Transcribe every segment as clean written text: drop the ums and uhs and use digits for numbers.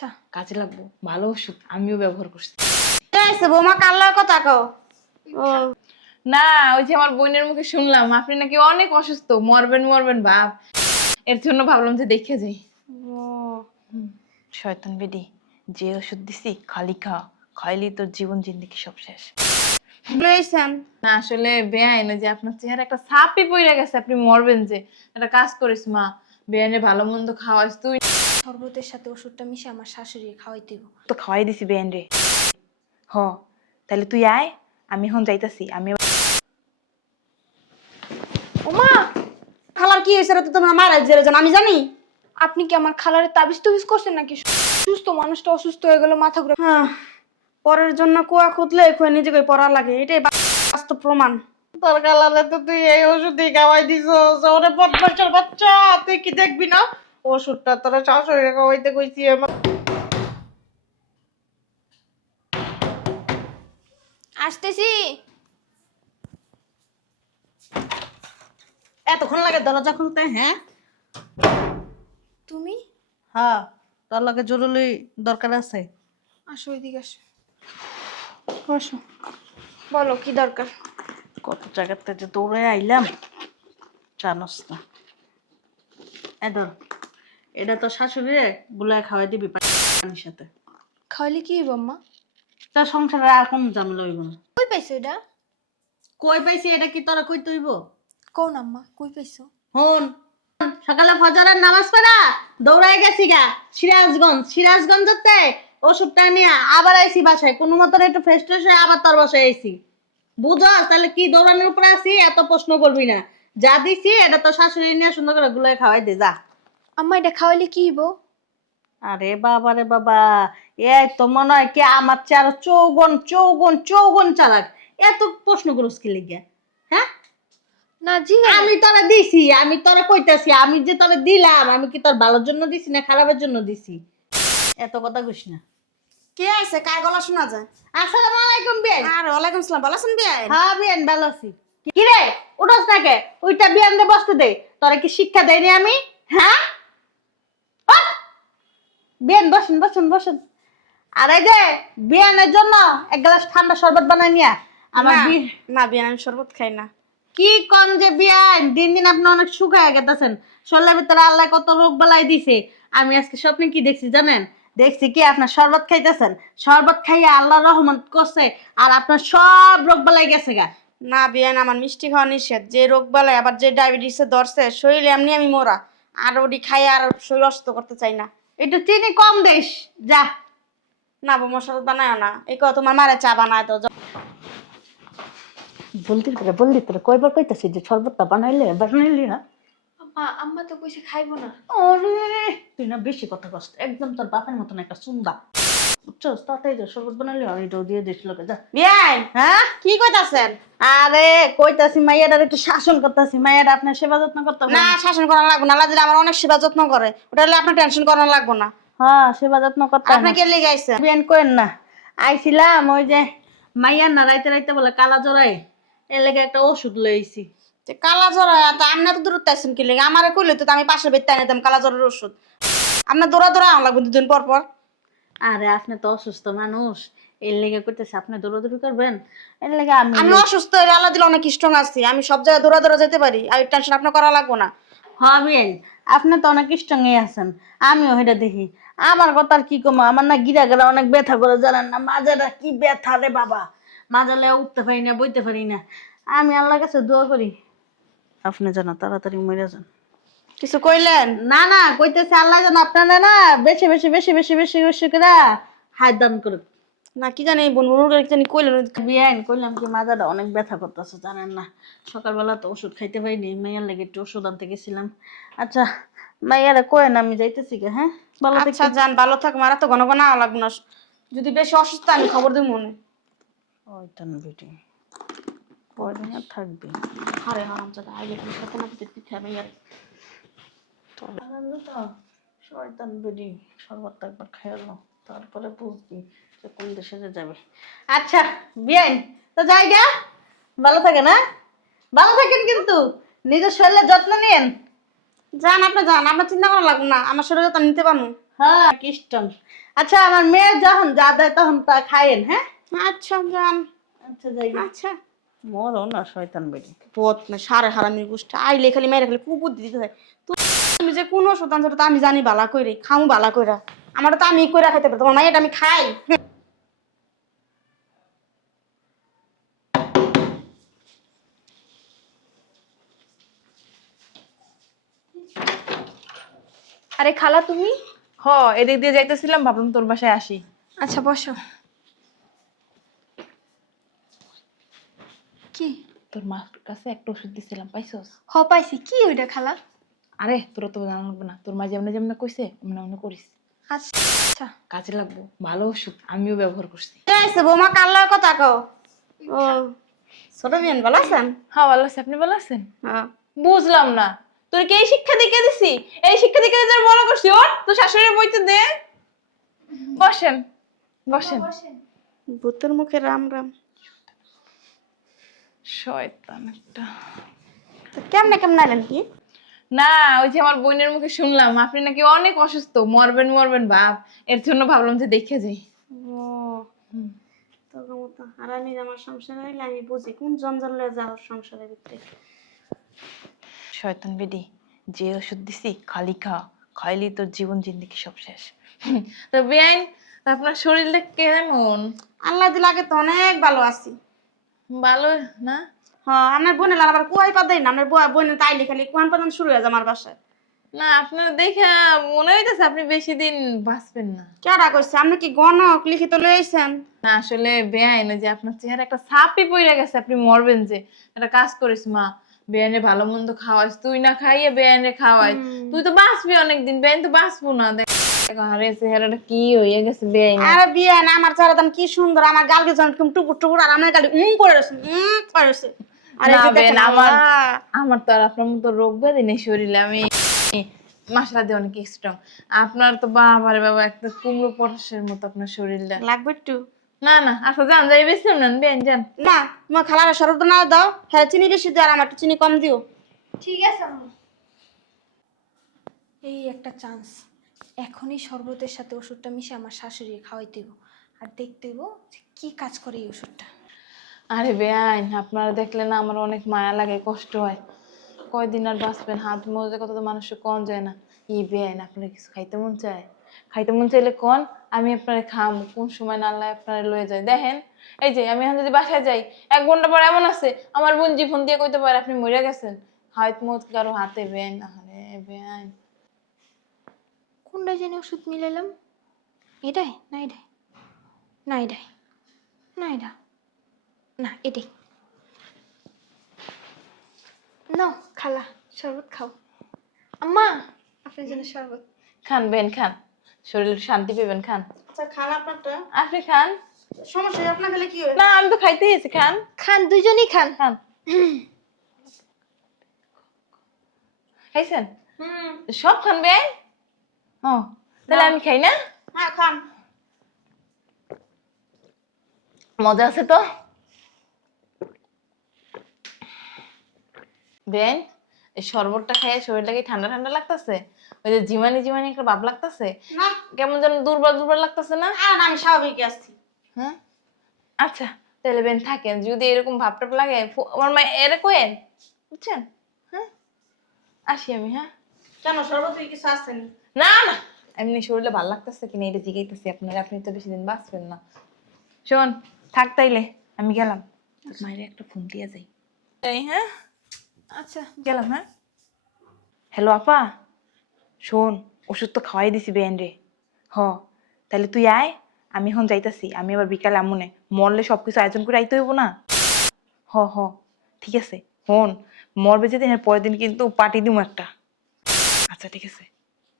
আচ্ছা কাজে লাগবো, ভালো ওষুধ, আমিও ব্যবহার করছি। বৌমা কাল্লার কথা কও। ও না, ওই যে আমার বোনের মুখে শুনলাম আপনি নাকি অনেক অসুস্থ, মরবেন মরবেন ভাব, এর জন্য ভাবলাম যে দেখে যাই। শয়তান বেডি, যে ওষুধ দিছি খালি খা, খাইলি তোর জীবন জিন্দেগি সব শেষ। লইছেন না আসলে বেআইন, যে আপনার চেহারা একটা ছাপই পড়ে গেছে, আপনি মরবেন যে। একটা কাজ করিস মা, বেআইনে ভালো মন্দ খাওয়াইস তুই। শরবতের সাথে ওষুধটা মিশে আমার শাশুড়ি খাওয়াইতে দিব। তো খাওয়াই দিছি বেআইন রে। হ, তাহলে তুই আয়, আমি এখন যাইতাছি। আমি ওমা খালার কি হয়েছে তো তোমরা মারা জেরে জান আমি জানি। আপনি কি আমার খালারে তাবিজ তুবিজ করছেন নাকি? সুস্থ মানুষটা অসুস্থ হয়ে গেল, মাথা ঘুরে। হ্যাঁ পরের জন্য কুয়া খুঁতলে খুঁয়ে নিজেকে পড়া লাগে, এটাই বাস্তব প্রমাণ। তোর খালারে তো তুই এই ওষুধই খাওয়াই দিছস, ওরে বদমাশের বাচ্চা, তুই কি দেখবি না ওষুধটা তোরা শাশুড়ি খাওয়াইতে কইছি আমার। আসতেছি। এতক্ষণ লাগে দরজা খুলতে? হ্যাঁ তুমি হ্যাঁ, তোর লাগে জরুরি দরকার আছে। আসো, এদিকে আসো। বসো। বলো কি দরকার? কত জায়গাতে যে দৌড়ে আইলাম জানোস না। এ ধর, এটা তো শাশুড়ি গুলায় খাওয়াই দিবি পানির সাথে। খাওয়ালে কি হইব আম্মা? তার সংসারে আর কোন ঝামেলা হইব না। কই পাইছো এটা? কই পাইছি এটা কি তোরা কই তুইব? কোন আম্মা কই পাইছো? হন, সকালে ফজরের নামাজ পড়া দৌড়াই গেছি গা সিরাজগঞ্জতে ওষুধটা নিয়ে আবার আইছি বাসায়, কোনো মতন একটু ফ্রেশ ট্রেশ হয়ে আবার তোর বাসায় আইছি। বুঝস তাহলে কি দৌড়ানোর উপরে আছি, এত প্রশ্ন করবি না। যা দিছি এটা তো শাশুড়ি নিয়ে সুন্দর করে গুলাই খাওয়াই দে যা। আম্মা এটা খাওয়ালে কি হইব? আরে বাবা রে বাবা, এই তো মনে হয় কি আমার চেয়ে আরো চৌগুণ চৌগুণ চৌগুণ চালাক। এত প্রশ্ন করস কি লিগা? হ্যাঁ না জি আমি তোরা দিছি, আমি তোরা কইতাছি, আমি যে তোরা দিলাম আমি কি তোর ভালোর জন্য দিছি না খারাপের জন্য দিছি? এত কথা কইস না। কে আছে কার গলা শোনা যায়? আসসালামু আলাইকুম বিয়ান। আর ওয়ালাইকুম সালাম, ভালো আছেন বিয়াই? হ্যাঁ বিয়ান ভালো আছি। কি রে উঠোস না কে? ওইটা বিয়ান দে বসতে দে। তোরা কি শিক্ষা দেয়নি আমি? হ্যাঁ বিয়ান বসুন বসুন বসুন। আর এই যে বিয়ানের জন্য এক গ্লাস ঠান্ডা শরবত বানাই নিয়া আমার না বিয়ান আমি শরবত খাই না। কি কন যে বিয়ান, দিন দিন আপনি অনেক শুকায় গেতেছেন। শরীরের ভিতরে আল্লাহ কত রোগ বালাই দিছে। আমি আজকে স্বপ্নে কি দেখছি জানেন? দেখছি কি আপনার শরবত খাইতেছেন, শরবত খাইয়া আল্লাহ রহমত করছে আর আপনার সব রোগ বালাই গেছে গা। না বিয়ান আমার মিষ্টি খাওয়া নিষেধ, যে রোগ বালাই আবার যে ডায়াবেটিসে ধরছে শরীরে এমনি আমি মোরা, আর ওটি খাই আর শরীর অসুস্থ করতে চাই না। একটু চিনি কম দেশ যা। না বৌমা শরবত বানায় না, এই কথা তোমার মারে চা বানায় তো। বললি তোরা কয়বার কইতাছি যে শরবতটা বানাইলি না? আম্মা আম্মা তো কইছে খাইবো না। আরে তুই না বেশি কথা কষ্ট, একদম তোর বাপের মতন একটা সুন্দর বুঝছস। তাতেই যে শরবত বানাইলি আর এটাও দিয়ে দিস লোকে যা। বিয়ান হ্যাঁ কি কইতাছেন? আরে কইতাছি মাইয়াটার একটু শাসন করতেছি, মাইয়াটা আপনার সেবা যত্ন করতে না শাসন করা লাগবো না, আল্লাহ দিলে আমার অনেক সেবা যত্ন করে, ওটা হলে আপনার টেনশন করানো লাগবো না। হ্যাঁ সেবা যত্ন করতে আপনি কে লেগে আইছেন? বিয়ান করেন না। আইছিলাম ওই যে মাইয়ার না রাইতে রাইতে বলে কালা জড়াই, এর লেগে একটা ওষুধ লইছি। কালা জ্বর তো আপনি তো দূরত্ব আছেন কি লেগে? আমারে কইলে তো আমি পাশে বেতে আনিতাম কালা জ্বরের ওষুধ। আপনার দৌড়া দৌড়া আনা লাগবে দুদিন পর পর। আরে আপনি তো অসুস্থ মানুষ, এর লেগে করতেছে আপনি দৌড়াদৌড়ি করবেন, এর লেগে আমি অসুস্থ হয়ে আল্লাহ দিলে অনেক স্ট্রং আছি, আমি সব জায়গায় দৌড়া দৌড়া যেতে পারি, আর টেনশন আপনার করা লাগবো না। হবেন। আপনি তো অনেক স্ট্রংই আছেন, আমিও সেটা দেখি। আমার কথা আর কি কমো, আমার না গিরা গেলা অনেক ব্যথা করে জানেন না, মাজাটা কি ব্যথা রে বাবা, মাজালে উঠতে পারি না বইতে পারি না। আমি আল্লাহর কাছে দোয়া করি আপনি যেন তাড়াতাড়ি মরে যান। কিছু কইলেন? না না কইতেছে আল্লাহ যেন আপনারা না বেশি বেশি বেশি বেশি বেশি বেশি করে হাত দান করুক। না কি জানি বোন বোন কি জানি কইলেন। বিয়াইন কইলাম কি মাজাটা অনেক ব্যথা করতেছে জানেন না, সকালবেলা তো ওষুধ খাইতে পারিনি, মাইয়ার লেগে একটু ওষুধ আনতে গেছিলাম। আচ্ছা মাইয়ারা কয়েন আমি যাইতেছি গে। হ্যাঁ ভালো আচ্ছা যান, ভালো থাক, মারা তো ঘন ঘন আওয়া লাগবে না, যদি বেশি অসুস্থ আমি খবর দিব মনে। ওইটান বেটি কয়দিন আর থাকবি? আরে হারাম জাদা আগে তুমি সাথে না দিতে খাবে আর শয়তান বেটি শরবতটা একবার খাইলো তারপরে বুঝবি যে কোন দেশে যে যাবে। আচ্ছা বিয়াইন তো যাই গা, ভালো থাকেন। হ্যাঁ ভালো থাকেন কিন্তু নিজের শরীরের যত্ন নিয়েন। যান, আপনি যান, আপনার চিন্তা করা লাগবে না, আমার শরীরে তো নিতে পারবো। হ্যাঁ কিষ্টম। আচ্ছা আমার মেয়ে যখন যা দেয় তখন তা খাইয়েন, হ্যাঁ? আচ্ছা যান। আচ্ছা যাই। আচ্ছা মরো না শয়তান বেটি। পথ না সারে হারামির গোষ্ঠী আইলে খালি মেরে খালি কুবুদ্ধি দিতে হয়। তুমি যে কোন ওষুধ আনছো তো আমি জানি বালা কইরে খামু বালা কইরা। আমার তো আমি কইরা খাইতে পারি, তোমার মাইয়াটা আমি খাই। আরে খালা তুমি? এদিক দিয়ে যাইতেছিলাম, ভাবলাম তোর বাসায় আসি। আচ্ছা বসো। কি? তোর মার কাছে একটা ওষুধ দিছিলাম, পাইছস? পাইছি। কি ওইটা খালা? আরে তোর তো জানা লাগবে না, তোর মা যেমন যেমন কইছে অমন অমন করিস। আচ্ছা কাজে লাগবো, ভালো ওষুধ, আমিও ব্যবহার করছি। কে আইছে বৌমা কাল্লার কথা কও? ও ছোট বিয়ান ভালো আছেন? হ্যাঁ ভালো আছে, আপনি ভালো আছেন? হ্যাঁ। বুঝলাম না, তোর কি এই শিক্ষা দিকে দিছি? এই শিক্ষা দিকে তোর বড় করছি? ওর তো শাশুড়ির বইতে দে। বসেন বসেন। ভূতের মুখে রাম রাম। শয়তান একটা। তো কেমনে কেমনে আইলেন কি? না, ওই যে আমার বোনের মুখে শুনলাম আপনি নাকি অনেক অসুস্থ, মরবেন মরবেন ভাব, এর জন্য ভাবলাম যে দেখে যাই। ও তোর মতো হারামি আমার সংসার হইলে আমি বুঝি কোন জঞ্জাল লয়ে যাওয়ার সংসারের ভিতরে। শয়তান বেডি, যে ওষুধ দিছি খালি খা, খাইলি তোর জীবন জিন্দেগি সব শেষ। তো বেআইন, আপনার শরীরটা কেমন? আল্লাহ দিলে আগে তো অনেক ভালো আছি। ভালো না? হ্যাঁ আমার বোনের আবার কুয়াই পা দেয় না, আমার বোনের তাইলে খালি কুয়ান পাতান শুরু হয়ে যায় আমার বাসায়। না, আপনার দেখে মনে হইতেছে আপনি বেশি দিন বাঁচবেন না। কেডা কইছে? আপনি কি গণক লিখিত লইছেন? না আসলে বেআইন, যে আপনার চেহারা একটা ছাপই পড়ে গেছে, আপনি মরবেন যে। একটা কাজ করিস মা, বেআইনে ভালো মন্দ খাওয়াইস, তুই না খাইয়ে বেআইনে খাওয়াই, তুই তো বাঁচবি অনেকদিন, বেআইন তো বাঁচবো না। দেখ আরে চেহারাটা কি হয়ে গেছে বেআইন। আরে বিয়ে না, আমার চেহারাদান কি সুন্দর, আমার গালকে যখন টুকুর টুকুর আর আমার গালি করে রয়েছে করে রয়েছে। আরে না যে বেন, দেখেন আমার তো আর আপনার মতো রোগ ব্যাধি নেই শরীরে, আমি মাশাআল্লাহ দিয়ে অনেক স্ট্রং। আপনার তো বাবারে বাবা, একটা কুমড়ো পটাশের মতো আপনার শরীরটা। লাগবে একটু। না না, আচ্ছা যান, যাই বেশি নেন বেন, যান। না তোমার খালার শরবত না দাও, হ্যাঁ চিনি বেশি দিও আর আমার একটু চিনি কম দিও। ঠিক আছে আম্মু। এই একটা চান্স, এখনই শরবতের সাথে ওষুধটা মিশে আমার শাশুড়ি খাওয়াইতে হইব, আর দেখতে হইব যে কি কাজ করে এই ওষুধটা। আরে বেআইন, আপনারা দেখলে না আমার অনেক মায়া লাগে, কষ্ট হয়। কয়দিন আর বাঁচবেন, হাত মজে কত তো মানুষের কন যায় না। ই বেআইন, আপনার কিছু খাইতে মন চায়? খাইতে মন চাইলে কন, আমি আপনারে খাম, কোন সময় না আল্লাহ আপনারে লয়ে যায়। দেখেন এই যে আমি এখন যদি বাসায় যাই, 1 ঘন্টা পর এমন আছে আমার বোন জীবন দিয়ে কইতে পারে আপনি মরে গেছেন। হাত মত কারো হাতে বেআইন। আরে বেআইন, কোনটা জেনে ওষুধ মিলাইলাম? এটাই না এটাই? না এটাই না, এটা না, এটাই। নাও খালা, শরবত খাও। আম্মা আপনার জন্য শরবত। খান বেন খান, শরীর শান্তি পাবেন, খান। আচ্ছা খান আপনারটা। আপনি খান। সমস্যা নেই, আপনার খেলে কি হয়? না আমি তো খাইতেই আছি, খান খান, দুইজনই খান। খান। খাইছেন? সব খান বেআইন? ও তাহলে আমি খাই না? হ্যাঁ খান। মজা আছে তো। বেন, এই শরবতটা খাইয়ে শরীরটাকে ঠান্ডা ঠান্ডা লাগতেছে? ওই যে জিমানি জিমানি একটা ভাব লাগতেছে, না কেমন যেন দুর্বল দুর্বল লাগতেছে না? আর না, আমি স্বাভাবিক আসছি। হ্যাঁ আচ্ছা, তাহলে বেন থাকেন, যদি এরকম ভাবটাপ লাগে আমার মা এর কোয়েন, বুঝছেন? হ্যাঁ আসি আমি। হ্যাঁ কেন শরবত কিছু আসেনি? না না, এমনি শরীরে ভালো লাগতেছে কিনা এটা জিজ্ঞাইতেছি আপনার, আপনি তো বেশি দিন বাঁচবেন না। শোন থাক তাইলে, আমি গেলাম, মায়ের একটা ফোন দিয়ে যাই। এই হ্যাঁ আচ্ছা গেলাম। হ্যাঁ হ্যালো আপা, শোন ওষুধ তো খাওয়াই দিছি বেন রে। তাহলে তুই আয়, আমি এখন যাইতাছি, আমি আবার বিকালে আমনে মরলে সবকিছু আয়োজন করে আইতে হইব না। হ ঠিক আছে। মরবে যেদিন এর পরের দিন কিন্তু পার্টি দিমু একটা। আচ্ছা ঠিক আছে,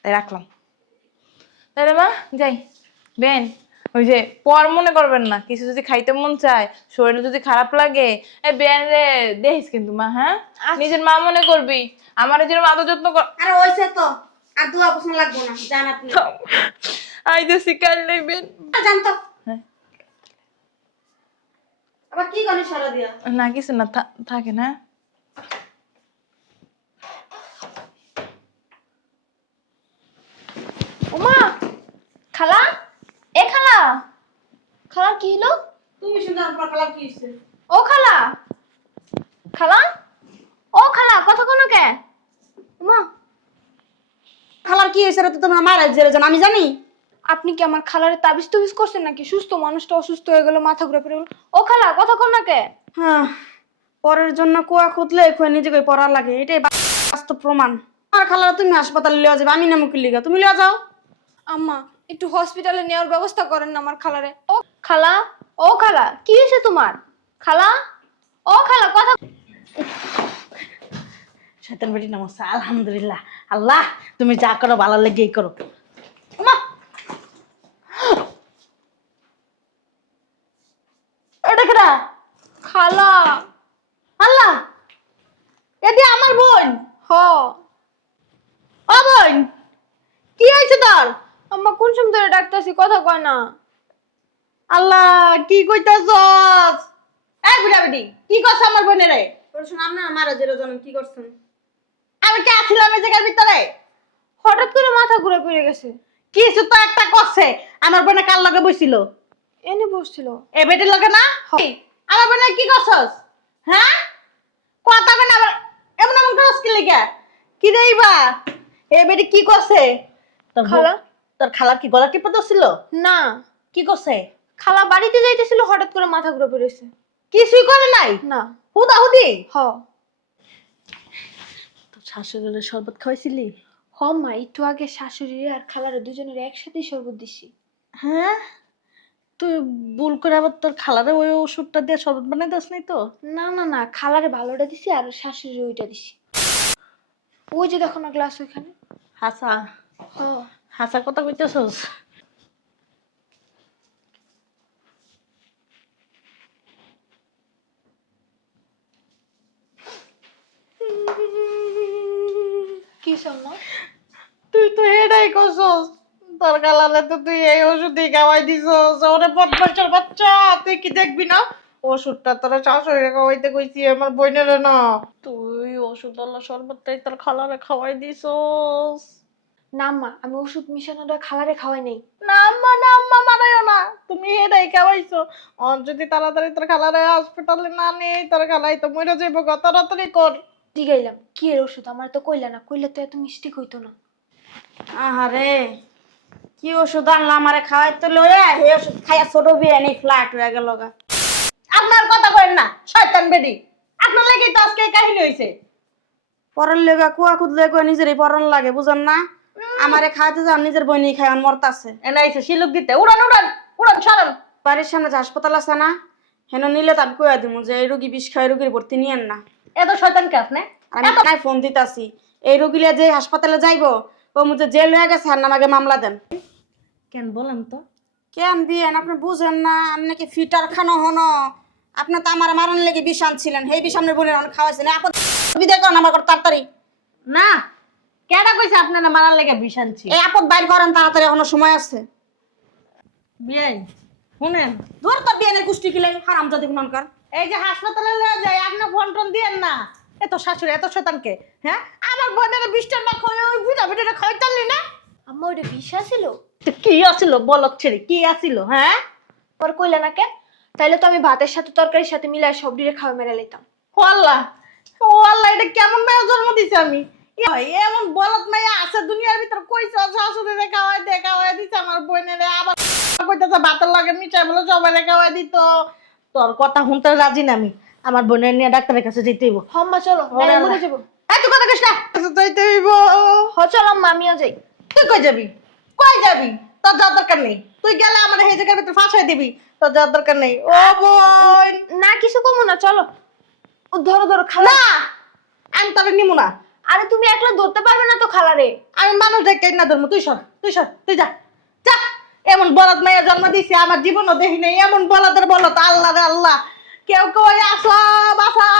তাই রাখলাম। তাহলে মা যাই। বেন, ওই যে পর মনে করবেন না, কিছু যদি খাইতে মন চায়, শরীরে যদি খারাপ লাগে, এই বেন রে দেখিস কিন্তু মা। হ্যাঁ নিজের মা মনে করবি, আমার যেরকম আদর যত্ন কর। আরে ওইসে তো আর দুয়া পছন্দ লাগবো না, জান আপনি। আইতেছি কাল নেবেন। জান তো হ্যাঁ আবার কি গনি সারা দিয়া? না কিছু না, থাকে না। ওমা, খালা খালা কি হলো? তুমি শুনে তোমার খালার কি হইছে? ও খালা, খালা, ও খালা, কথা কোনো কে? মা, খালার কি হয়েছে রে? তো তোমরা মারা জেরে জান, আমি জানি। আপনি কি আমার খালারে তাবিজ তুবিজ করছেন নাকি? সুস্থ মানুষটা অসুস্থ হয়ে গেল, মাথা ঘুরে পড়ে গেল। ও খালা, কথা কোন না কে? হ্যাঁ, পরের জন্য কুয়া খুঁতলে খুঁয়ে নিজেকে পড়া লাগে, এটাই বাস্তব প্রমাণ। আর খালারা তুমি হাসপাতালে লিয়া যাবে, আমি নামুকি লিগা, তুমি লিয়া যাও। আম্মা, একটু হসপিটালে নেওয়ার ব্যবস্থা করেন না আমার খালারে। ও খালা, ও খালা, কি হয়েছে তোমার? খালা, ও খালা, কথা। শয়তান বেটি নমস্কার, আলহামদুলিল্লাহ। আল্লাহ তুমি যা করো ভালো লেগেই করো। মা এটা কেডা? খালা, আল্লাহ, এটি আমার বোন। হ। ও বোন, কি হয়েছে তোর? আম্মা কোন সময় ধরে ডাকতেছি, কথা কয় না। আল্লাহ, কি কইতাছস? এই বুড়া বেটি, কি করছ আমার বোনেরে? শোনো, আপনারা মারা জেরে জানেন কি করছেন? আমি কি আছিলাম এই জায়গার ভিতরে? হঠাৎ করে মাথা ঘুরে পড়ে গেছে। কিছু তো একটা করছে। আমার বোনে কার লগে বইছিল? এনে বসছিল। এ বেটির লগে না? আমার বোনে কি করছস? হ্যাঁ, কথা কই না আবার এমন এমন করছ কি লিগা? কি দেইবা? এ বেটি কি করছে? তোর খালা? তোর খালা কি গলা টিপে ধরছিল? না, কি করছে? খালা বাড়িতে যাইতেছিল, হঠাৎ করে মাথা ঘুরে পড়েছে। কিছুই করে নাই? না। হুদাহুদি? হ। তোর শাশুড়ির শরবত খাওয়াইছিলি? হ মা, একটু আগে শাশুড়ি আর খালার দুজনের একসাথেই শরবত দিছি। হ্যাঁ, তুই ভুল করে আবার তোর খালারে ওই ওষুধটা দিয়ে শরবত বানাই দাস নাই তো? না না না, খালারে ভালোটা দিছি আর শাশুড়ি ওইটা দিছি। ওই যে দেখো না গ্লাস ওইখানে। হাসা হ। হাসার কথা কইতেছস? কি সম্মা? তুই তো এটাই করছস। তোর খালারে তো তুই এই ওষুধই খাওয়াই দিছস। ওরে বদমাইশের বাচ্চা, তুই কি দেখবি না? ওষুধটা তোর শাশুড়ি খাওয়াইতে কইছি, আমার বোনেরে না। তুই ওষুধ আল্লাহ শরবতটাই তোর খালারে খাওয়াই দিছস। না মা, আমি ওষুধ মিশানোটা খালারে খাওয়াই নাই। না আম্মা, না আম্মা, মারাইও না। তুমি এটাই খাওয়াইছো। আর যদি তাড়াতাড়ি তোর খালারে হসপিটালে না নেই, তোর খালাই তো মরে যাইব। তাড়াতাড়ি কর। জিগাইলাম কি এর ওষুধ, আমার তো কইলা না, কইলে তো এত মিষ্টি হইতো না। আহারে, কি ওষুধ আনলাম আমারে খাওয়াইতে লইয়া, এই ওষুধ খাইয়া ছোট বিয়ে নেই ফ্ল্যাট হয়ে গেল গা। আপনার কথা কইেন না, শয়তান বেডি। আপনার লাগেই তো আজকে এই কাহিনী হইছে। পরের লেগা কুয়া খুদলে কই নিজেরই পরন লাগে, বুঝেন না? আমারে খাইতে যাও, নিজের বইনি খাই মরতাছে। এনে আইছে শিলুক দিতে। উড়ান উড়ান উড়ান, সরান। বাড়ির সামনে যে হাসপাতাল আছে না, হেন নিলে তো আমি কইয়া দিব যে এই রোগী বিষ খায়, রোগীর ভর্তি নিয়েন না। এত শয়তান কে আপনি? আমি তাই ফোন দিতাছি, এই রোগীলে যে হাসপাতালে যাইবো ও মুঝে জেল হয়ে গেছে, আর নামাকে মামলা দেন। কেন বলেন তো? কেন দিয়েন? আপনি বুঝেন না? আমি নাকি ফিটার খানো হনো। আপনি তো আমার মারণ লেগে বিষ আনছিলেন, সেই বিষ আপনার বোনের অনেক খাওয়াইছেন। আপদ বিদায় করেন আমার ঘর তাড়াতাড়ি। না, কেডা কইছে আপনারা মারার লেগে বিষ আনছি? এই আপদ বাইর করেন তাড়াতাড়ি, এখনো সময় আছে। বিয়াই শুনেন, ধর তোর বিয়ানের কুষ্টি কিলে হারাম জাদি গুণানকার। এই যে হাসপাতালে লয়ে যায়, আপনি ফোন টোন দিয়েন না। এত শাশুড়ি এত শয়তানকে। হ্যাঁ, আমার বোনের বিষটা না খাওয়া ওই বুড়া বেটিটা খাইতালি না? আম্মা ওইটা বিষ ছিল। তো কি আছিল বলত ছেড়ে, কি আছিল? হ্যাঁ, পর কইলা না কেন? তাইলে তো আমি ভাতের সাথে তরকারির সাথে মিলাই সব ডিরে খাওয়া মেরে লইতাম। ও আল্লাহ, ও আল্লাহ, এটা কেমন মেয়ে জন্ম দিছে আমি? এমন বলত মেয়ে আছে দুনিয়ার ভিতর? কইছে শাশুড়িরে খাওয়াই দিছে আমার বোনেরে। আবার কইতেছে ভাতের লগে মিঠাই বলে সবাই খাওয়াই দিত। তোর কথা শুনতে রাজি না আমি। আমার বোনের নিয়ে ডাক্তারের কাছে যেতে হইব। হম্মা চলো, নাইলে মরে যাবো। তুই কথা কইস না। যাইতে হইব। হ চলো আম্মা, আমিও যাই। তুই কই যাবি? কই যাবি? তোর যাওয়ার দরকার নেই। তুই গেলে আমার এই জায়গার ভিতর ফাঁসাই দিবি। তোর যাওয়ার দরকার নেই। ও বোন, না কিছু কমো না, চলো। ও ধরো ধরো খালা। না, আমি তোরে নিমু না। আরে তুমি একলা ধরতে পারবে না তো খালারে। আমি মানুষ দেখে না ধরবো। তুই সর, তুই সর, তুই যা যা। এমন বলদ মেয়ে জন্ম দিছে আমার জীবনও দেখি নাই। এমন বলদের বলত, আল্লাহ রে আল্লাহ। কেউ কেউ আসো বাসা।